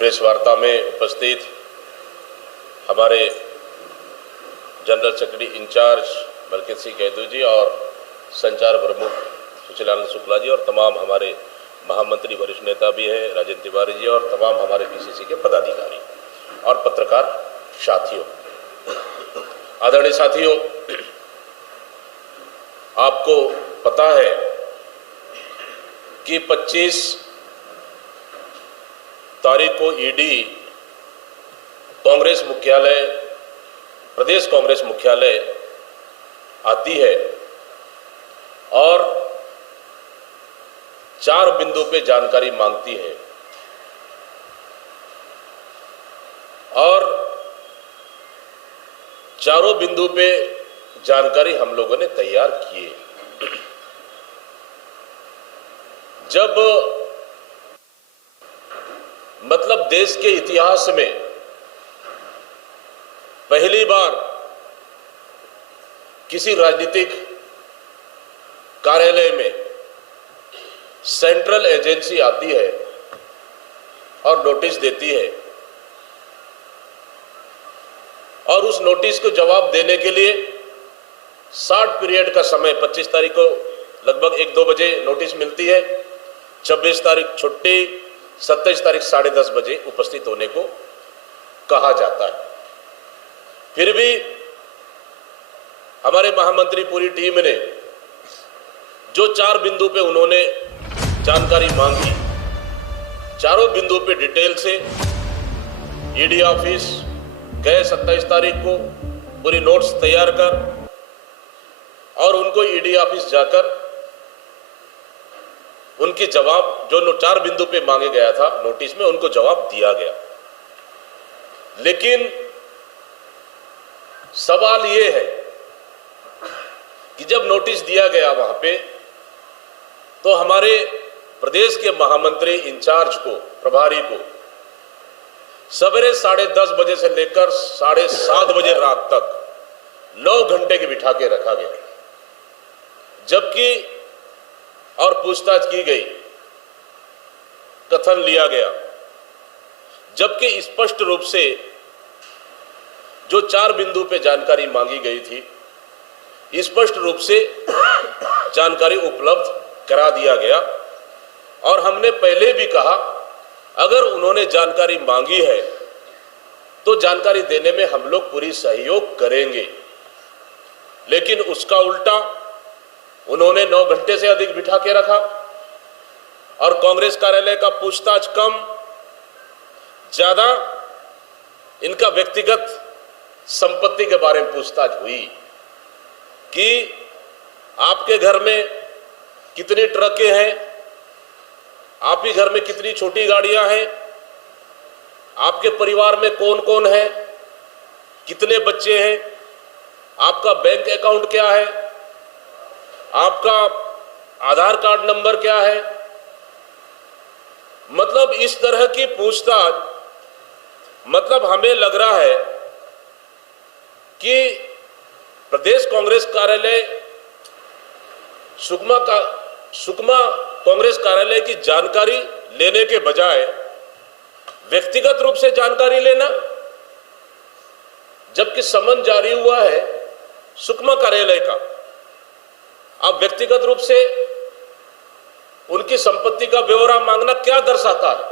Press वार्ता में उपस्थित हमारे general secretary incharge Malkit Singh Kaidu ji और संचार प्रमुख सुशीलानंद शुक्ला जी और तमाम हमारे महामंत्री वरिष्ठ नेता भी हैं राजेंद्र तिवारी जी और तमाम हमारे पीसीसी के पदाधिकारी और पत्रकार साथियों, आदरणीय साथियों, आपको पता है कि 25 तारीख को ईडी कांग्रेस मुख्यालय, प्रदेश कांग्रेस मुख्यालय आती है और 4 बिंदु पे जानकारी मांगती है और चारों बिंदु पे जानकारी हम लोगों ने तैयार किए। जब मतलब देश के इतिहास में पहली बार किसी राजनीतिक कार्यालय में सेंट्रल एजेंसी आती है और नोटिस देती है और उस नोटिस को जवाब देने के लिए 60 पीरियड का समय, 25 तारीख को लगभग 1-2 बजे नोटिस मिलती है, 26 तारीख छुट्टी, 27 तारीख 10:30 बजे उपस्थित होने को कहा जाता है। फिर भी हमारे महामंत्री पूरी टीम ने जो 4 बिंदु पे उन्होंने जानकारी मांगी, चारों बिंदु पे डिटेल से ईडी ऑफिस गए 27 तारीख को पूरी नोट्स तैयार कर और उनको ईडी ऑफिस जाकर उनके जवाब जो 4 बिंदु पे मांगे गया था नोटिस में, उनको जवाब दिया गया। लेकिन सवाल यह है कि जब नोटिस दिया गया वहां पे तो हमारे प्रदेश के महामंत्री इंचार्ज को, प्रभारी को सवेरे 10:30 बजे से लेकर 7:30 बजे रात तक 9 घंटे के बिठा के रखा गया, जबकि और पूछताछ की गई, कथन लिया गया, जबकि स्पष्ट रूप से जो 4 बिंदु पे जानकारी मांगी गई थी स्पष्ट रूप से जानकारी उपलब्ध करा दिया गया। और हमने पहले भी कहा अगर उन्होंने जानकारी मांगी है तो जानकारी देने में हम लोग पूरी सहयोग करेंगे, लेकिन उसका उल्टा उन्होंने 9 घंटे से अधिक बिठा के रखा और कांग्रेस कार्यालय का पूछताछ कम, ज्यादा इनका व्यक्तिगत संपत्ति के बारे में पूछताछ हुई कि आपके घर में कितनी ट्रकें हैं, आपके घर में कितनी छोटी गाड़ियां हैं, आपके परिवार में कौन कौन है, कितने बच्चे हैं, आपका बैंक अकाउंट क्या है, आपका आधार कार्ड नंबर क्या है। मतलब इस तरह की पूछताछ, मतलब हमें लग रहा है कि प्रदेश कांग्रेस कार्यालय सुकमा कांग्रेस कार्यालय की जानकारी लेने के बजाय व्यक्तिगत रूप से जानकारी लेना, जबकि समन जारी हुआ है सुकमा कार्यालय का, आप व्यक्तिगत रूप से उनकी संपत्ति का ब्यौरा मांगना क्या दर्शाता है?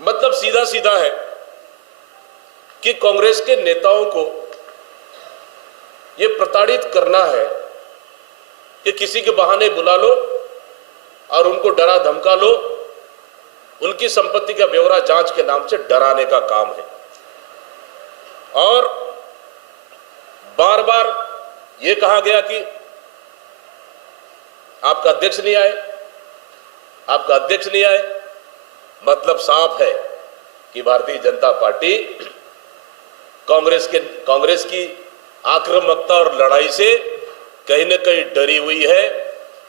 मतलब सीधा सीधा है कि कांग्रेस के नेताओं को यह प्रताड़ित करना है कि किसी के बहाने बुला लो और उनको डरा धमका लो, उनकी संपत्ति का ब्यौरा जांच के नाम से डराने का काम है। और बार बार यह कहा गया कि आपका अध्यक्ष नहीं आए, आपका अध्यक्ष नहीं आए। मतलब साफ है कि भारतीय जनता पार्टी कांग्रेस की आक्रामकता और लड़ाई से कहीं न कहीं डरी हुई है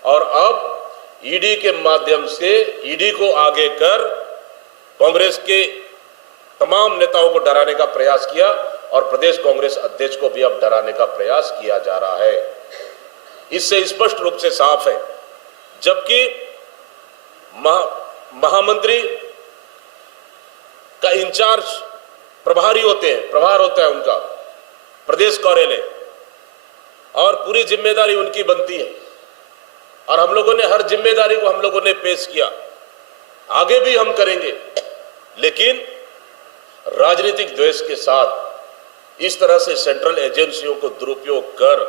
और अब ईडी के माध्यम से ईडी को आगे कर कांग्रेस के तमाम नेताओं को डराने का प्रयास किया और प्रदेश कांग्रेस अध्यक्ष को भी अब डराने का प्रयास किया जा रहा है। इससे स्पष्ट रूप से साफ है, जबकि महामंत्री इंचार्ज प्रभारी होते हैं, प्रभार होता है उनका प्रदेश कार्यालय, और पूरी जिम्मेदारी उनकी बनती है। और हम लोगों ने हर जिम्मेदारी को हम लोगों ने पेश किया, आगे भी हम करेंगे। लेकिन राजनीतिक द्वेष के साथ इस तरह से सेंट्रल एजेंसियों को दुरुपयोग कर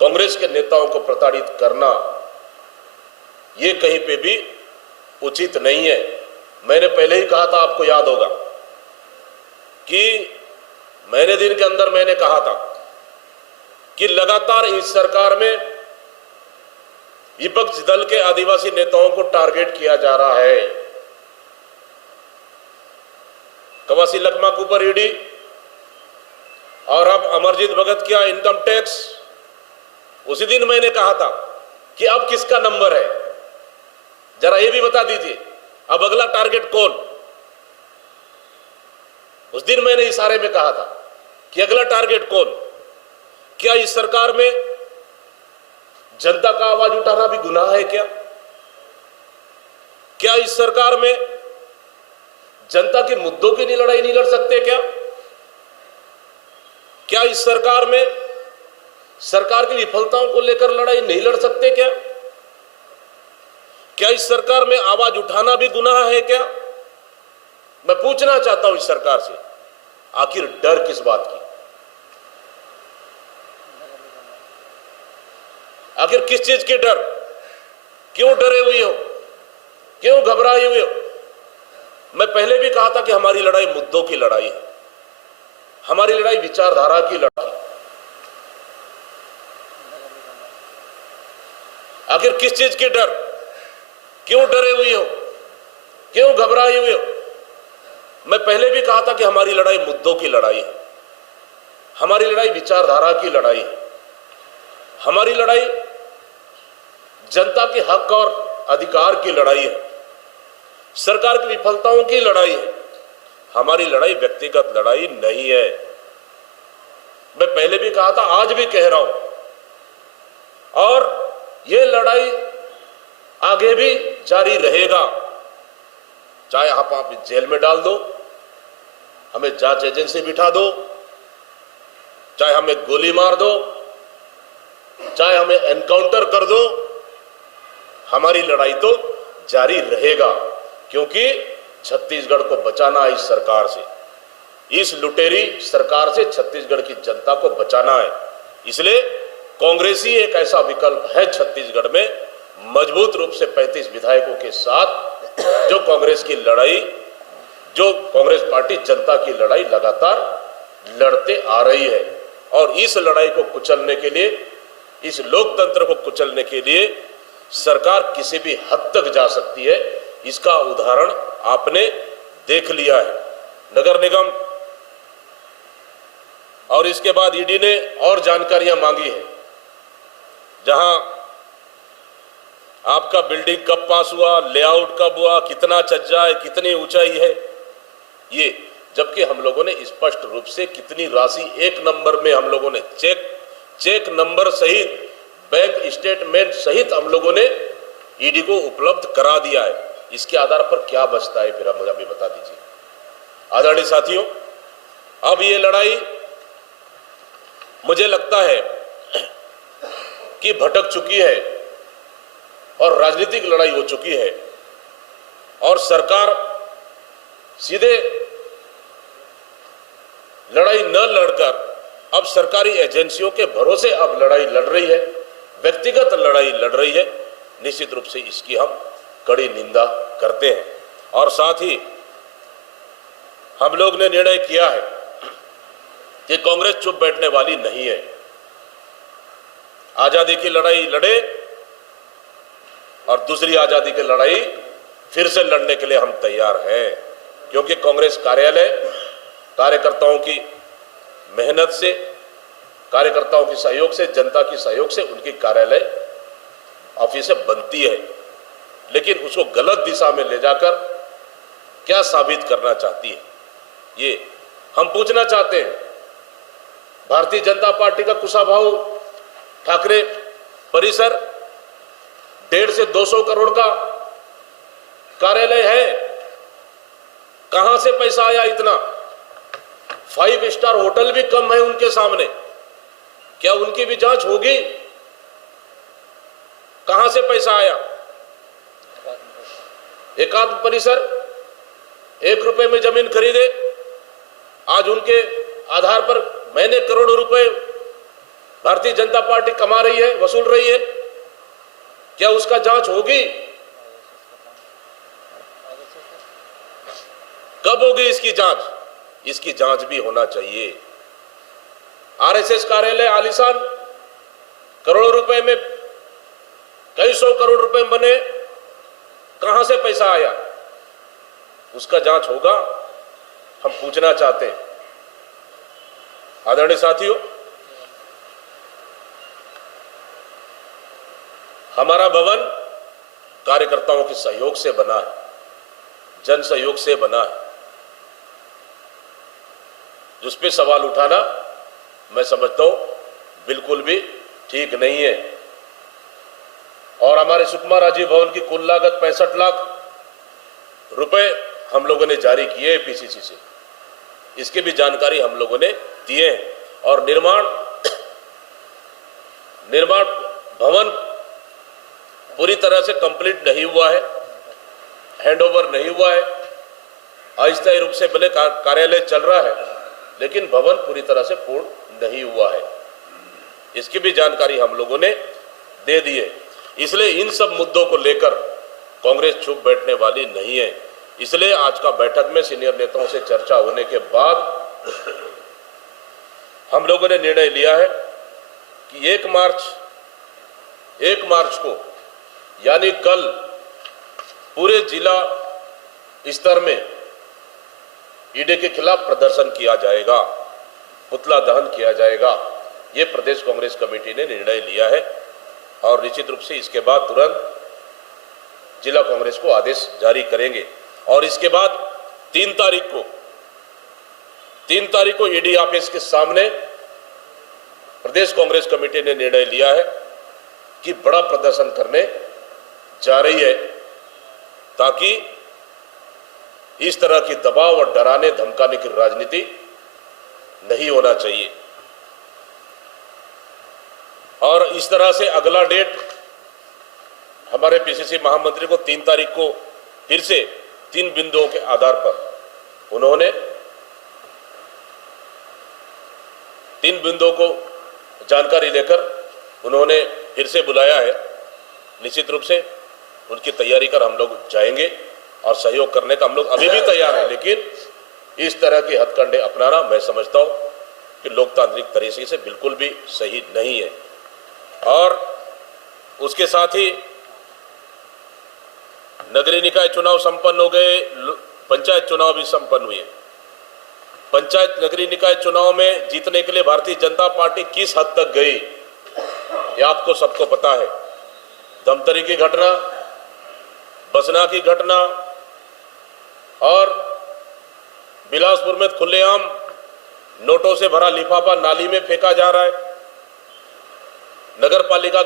कांग्रेस के नेताओं को प्रताड़ित करना, ये कहीं पे भी उचित नहीं है। मैंने पहले ही कहा था, आपको याद होगा कि महीने दिन के अंदर मैंने कहा था कि लगातार इस सरकार में विपक्ष दल के आदिवासी नेताओं को टारगेट किया जा रहा है। कवासी लखमा के ऊपर ईडी, और अब अमरजीत भगत क्या इनकम टैक्स। उसी दिन मैंने कहा था कि अब किसका नंबर है, जरा ये भी बता दीजिए, अब अगला टारगेट कौन। उस दिन मैंने इशारे में कहा था कि अगला टारगेट कौन। क्या इस सरकार में जनता का आवाज उठाना भी गुनाह है क्या? क्या इस सरकार में जनता के मुद्दों की लड़ाई नहीं लड़ सकते क्या? क्या इस सरकार में सरकार की विफलताओं को लेकर लड़ाई नहीं लड़ सकते क्या? क्या इस सरकार में आवाज उठाना भी गुनाह है क्या? मैं पूछना चाहता हूं इस सरकार से, आखिर डर किस बात की? आखिर किस चीज की डर? क्यों डरे हुए हो, क्यों घबराए हुए हो? मैं पहले भी कहा था कि हमारी लड़ाई मुद्दों की लड़ाई है, हमारी लड़ाई विचारधारा की लड़ाई। आखिर किस चीज की डर? क्यों डरे हुए हो, क्यों घबराए हुए हो? मैं पहले भी कहा था कि हमारी लड़ाई मुद्दों की लड़ाई है, हमारी लड़ाई विचारधारा की लड़ाई है, हमारी लड़ाई जनता के हक और अधिकार की लड़ाई है, सरकार की विफलताओं की लड़ाई है। हमारी लड़ाई व्यक्तिगत लड़ाई नहीं है। मैं पहले भी कहा था, आज भी कह रहा हूं, और यह लड़ाई आगे भी जारी रहेगा। चाहे आप जेल में डाल दो, हमें जांच एजेंसी बिठा दो, चाहे हमें गोली मार दो, चाहे हमें एनकाउंटर कर दो, हमारी लड़ाई तो जारी रहेगा। क्योंकि छत्तीसगढ़ को बचाना है इस सरकार से, इस लुटेरी सरकार से छत्तीसगढ़ की जनता को बचाना है। इसलिए कांग्रेस ही एक ऐसा विकल्प है छत्तीसगढ़ में, मजबूत रूप से 35 विधायकों के साथ, जो कांग्रेस की लड़ाई, जो कांग्रेस पार्टी जनता की लड़ाई लगातार लड़ते आ रही है। और इस लड़ाई को कुचलने के लिए, इस लोकतंत्र को कुचलने के लिए सरकार किसी भी हद तक जा सकती है, इसका उदाहरण आपने देख लिया है। नगर निगम और इसके बाद ईडी ने और जानकारियां मांगी है, जहां आपका बिल्डिंग कब पास हुआ, लेआउट कब हुआ, कितना छज्जा है, कितनी ऊंचाई है, ये, जबकि हम लोगों ने स्पष्ट रूप से कितनी राशि एक नंबर में हम लोगों ने चेक नंबर सहित, बैंक स्टेटमेंट सहित हम लोगों ने ईडी को उपलब्ध करा दिया है। इसके आधार पर क्या बचता है, फिर आप मुझे बता दीजिए। आदरणीय साथियों, अब ये लड़ाई मुझे लगता है कि भटक चुकी है और राजनीतिक लड़ाई हो चुकी है, और सरकार सीधे लड़ाई न लड़कर अब सरकारी एजेंसियों के भरोसे अब लड़ाई लड़ रही है, व्यक्तिगत लड़ाई लड़ रही है। निश्चित रूप से इसकी हम कड़ी निंदा करते हैं। और साथ ही हम लोग ने निर्णय किया है कि कांग्रेस चुप बैठने वाली नहीं है। आजादी की लड़ाई लड़े और दूसरी आजादी की लड़ाई फिर से लड़ने के लिए हम तैयार हैं, क्योंकि कांग्रेस कार्यालय कार्यकर्ताओं की मेहनत से, कार्यकर्ताओं के सहयोग से, जनता के सहयोग से उनकी कार्यालय ऑफिस बनती है। लेकिन उसको गलत दिशा में ले जाकर क्या साबित करना चाहती है, ये हम पूछना चाहते हैं। भारतीय जनता पार्टी का कुशाभाऊ ठाकरे परिसर 150 से 200 करोड़ का कार्यालय है, कहां से पैसा आया इतना? 5 स्टार होटल भी कम है उनके सामने। क्या उनकी भी जांच होगी? कहां से पैसा आया? एकात्म परिसर 1 रुपए में जमीन खरीदे, आज उनके आधार पर महीने करोड़ों रुपए भारतीय जनता पार्टी कमा रही है, वसूल रही है। क्या उसका जांच होगी? कब होगी इसकी जांच? इसकी जांच भी होना चाहिए। आरएसएस कार्यालय आलीशान करोड़ों रुपए में, कई 100 करोड़ रुपए बने, कहां से पैसा आया? उसका जांच होगा, हम पूछना चाहते हैं। आदरणीय साथियों, हमारा भवन कार्यकर्ताओं के सहयोग से बना है, जन सहयोग से बना है। जिस पे सवाल उठाना मैं समझता हूं बिल्कुल भी ठीक नहीं है। और हमारे सुकमा राजीव भवन की कुल लागत 65 लाख रुपए हम लोगों ने जारी किए हैं पीसीसी से। इसकी भी जानकारी हम लोगों ने दिए हैं। और निर्माण भवन पूरी तरह से कंप्लीट नहीं हुआ है, हैंडओवर नहीं हुआ है। अस्थायी रूप से भले कार्यालय चल रहा है, लेकिन भवन पूरी तरह से पूर्ण नहीं हुआ है। इसकी भी जानकारी हम लोगों ने दे दी है। इसलिए इन सब मुद्दों को लेकर कांग्रेस चुप बैठने वाली नहीं है। इसलिए आज का बैठक में सीनियर नेताओं से चर्चा होने के बाद हम लोगों ने निर्णय लिया है कि 1 मार्च को यानी कल पूरे जिला स्तर में ईडी के खिलाफ प्रदर्शन किया जाएगा, पुतला दहन किया जाएगा। ये प्रदेश कांग्रेस कमेटी ने निर्णय लिया है। और निश्चित रूप से इसके बाद तुरंत जिला कांग्रेस को आदेश जारी करेंगे। और इसके बाद 3 तारीख को ईडी ऑफिस के सामने प्रदेश कांग्रेस कमेटी ने निर्णय लिया है कि बड़ा प्रदर्शन करने जा रही है, ताकि इस तरह की दबाव और डराने धमकाने की राजनीति नहीं होना चाहिए। और इस तरह से अगला डेट हमारे पीसीसी महामंत्री को 3 तारीख को फिर से 3 बिंदुओं के आधार पर उन्होंने 3 बिंदुओं को जानकारी लेकर उन्होंने फिर से बुलाया है। निश्चित रूप से उनकी तैयारी कर हम लोग जाएंगे और सहयोग करने का हम लोग अभी भी तैयार हैं। लेकिन इस तरह के हथकंडे अपनाना मैं समझता हूं कि लोकतांत्रिक तरीके से बिल्कुल भी सही नहीं है। और उसके साथ ही नगरीय निकाय चुनाव संपन्न हो गए, पंचायत चुनाव भी संपन्न हुए। पंचायत नगरीय निकाय चुनाव में जीतने के लिए भारतीय जनता पार्टी किस हद तक गई, ये आपको सबको पता है। धमतरी की घटना, बसना की घटना और बिलासपुर में खुलेआम नोटों से भरा लिफाफा नाली में फेंका जा रहा है। नगर पालिका